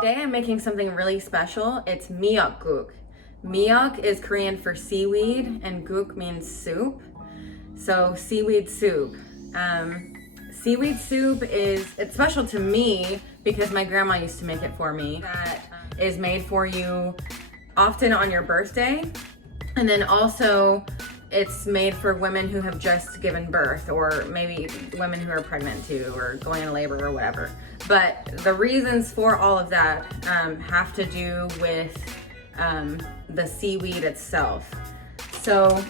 Today I'm making something really special. It's miyeokguk. Miyeok is Korean for seaweed and guk means soup. So seaweed soup. Seaweed soup it's special to me because my grandma used to make it for me. That is made for you often on your birthday. And then also it's made for women who have just given birth, or maybe women who are pregnant too, or going into labor or whatever. But the reasons for all of that have to do with the seaweed itself. So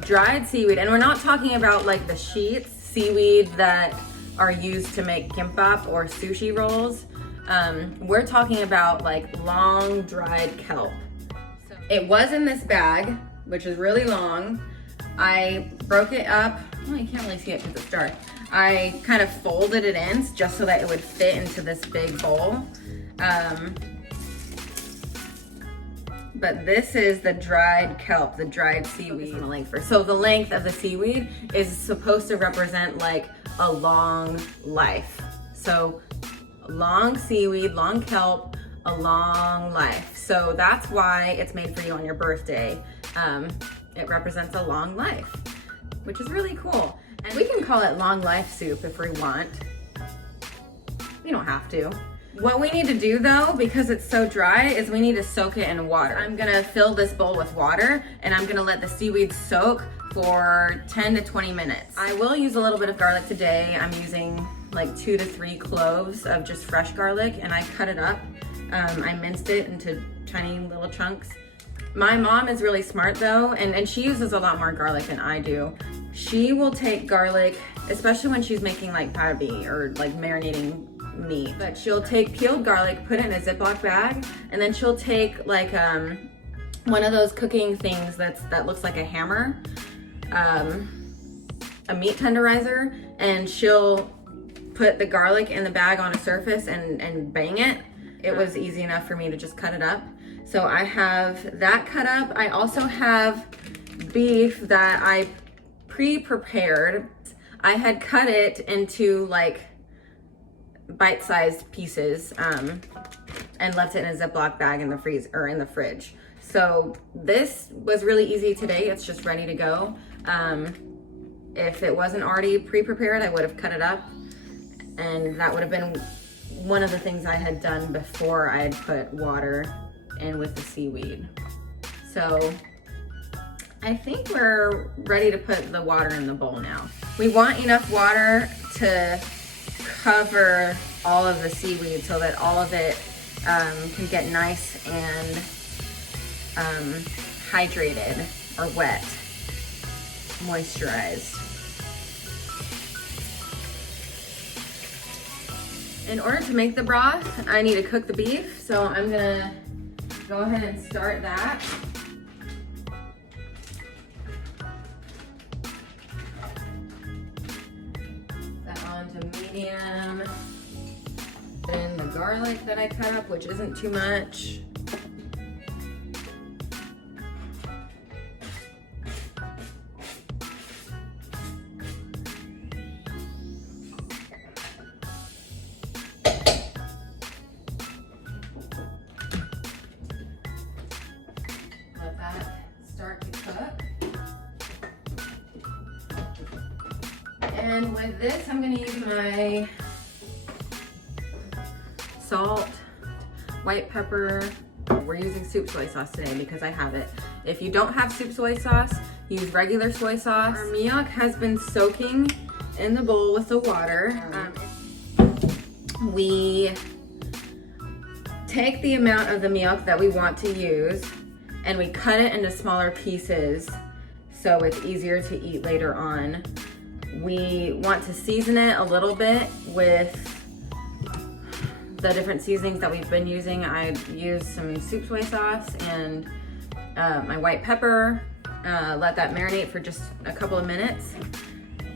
dried seaweed, and we're not talking about like the sheets, seaweed that are used to make kimbab or sushi rolls. We're talking about like long dried kelp. It was in this bag, which is really long. I broke it up. Well, you can't really see it because it's dark. I kind of folded it in just so that it would fit into this big bowl. But this is the dried kelp, the dried seaweed. So the length of the seaweed is supposed to represent like a long life. So long seaweed, long kelp, a long life. So that's why it's made for you on your birthday. It represents a long life, which is really cool. And we can call it long life soup if we want. We don't have to. What we need to do though, because it's so dry, is we need to soak it in water. I'm gonna fill this bowl with water and I'm gonna let the seaweed soak for 10 to 20 minutes. I will use a little bit of garlic today. I'm using like 2 to 3 cloves of just fresh garlic, and I cut it up. I minced it into tiny little chunks. My mom is really smart though, and she uses a lot more garlic than I do. She will take garlic, especially when she's making like parabi or like marinating meat, but she'll take peeled garlic, put it in a Ziploc bag, and then she'll take like one of those cooking things that looks like a hammer, a meat tenderizer, and she'll put the garlic in the bag on a surface and bang it. It was easy enough for me to just cut it up. So I have that cut up. I also have beef that I pre-prepared. I had cut it into like bite-sized pieces and left it in a Ziploc bag in the freezer or in the fridge. So this was really easy today. It's just ready to go. If it wasn't already pre-prepared, I would have cut it up, and that would have been one of the things I had done before I had put water in with the seaweed. So I think we're ready to put the water in the bowl now. We want enough water to cover all of the seaweed so that all of it can get nice and hydrated or wet, moisturized. In order to make the broth, I need to cook the beef, so I'm gonna go ahead and start that. That on to medium. And the garlic that I cut up, which isn't too much. Let that start to cook. And with this, I'm gonna use my salt, white pepper. We're using soup soy sauce today because I have it. If you don't have soup soy sauce, use regular soy sauce. Our miyeok has been soaking in the bowl with the water. We take the amount of the miyeok that we want to use and we cut it into smaller pieces so it's easier to eat later on. We want to season it a little bit with the different seasonings that we've been using. I used some soup soy sauce and my white pepper. Let that marinate for just a couple of minutes.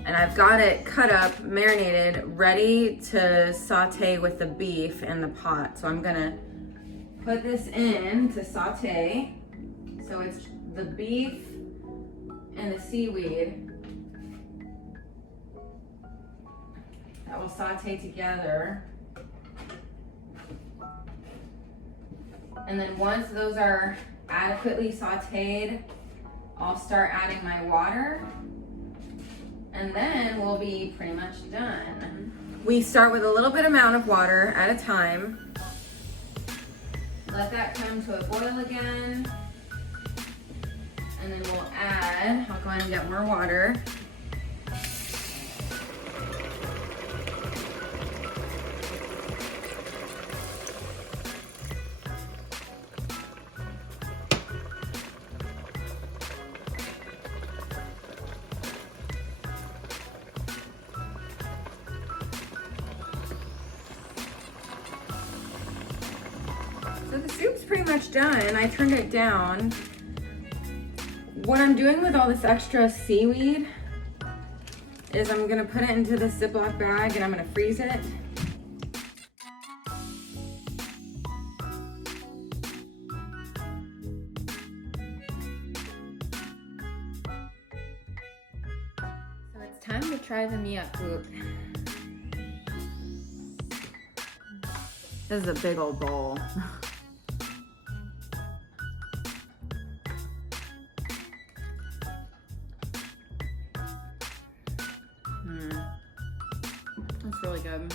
And I've got it cut up, marinated, ready to saute with the beef in the pot. So I'm gonna put this in to saute. So it's the beef and the seaweed that will saute together. And then once those are adequately sauteed, I'll start adding my water, and then we'll be pretty much done. We start with a little bit amount of water at a time. Let that come to a boil again. And then we'll add, I'll go ahead and get more water. So the soup's pretty much done. I turned it down. What I'm doing with all this extra seaweed is I'm gonna put it into this Ziploc bag and I'm gonna freeze it. So it's time to try the miyeokguk. This is a big old bowl. That's really good.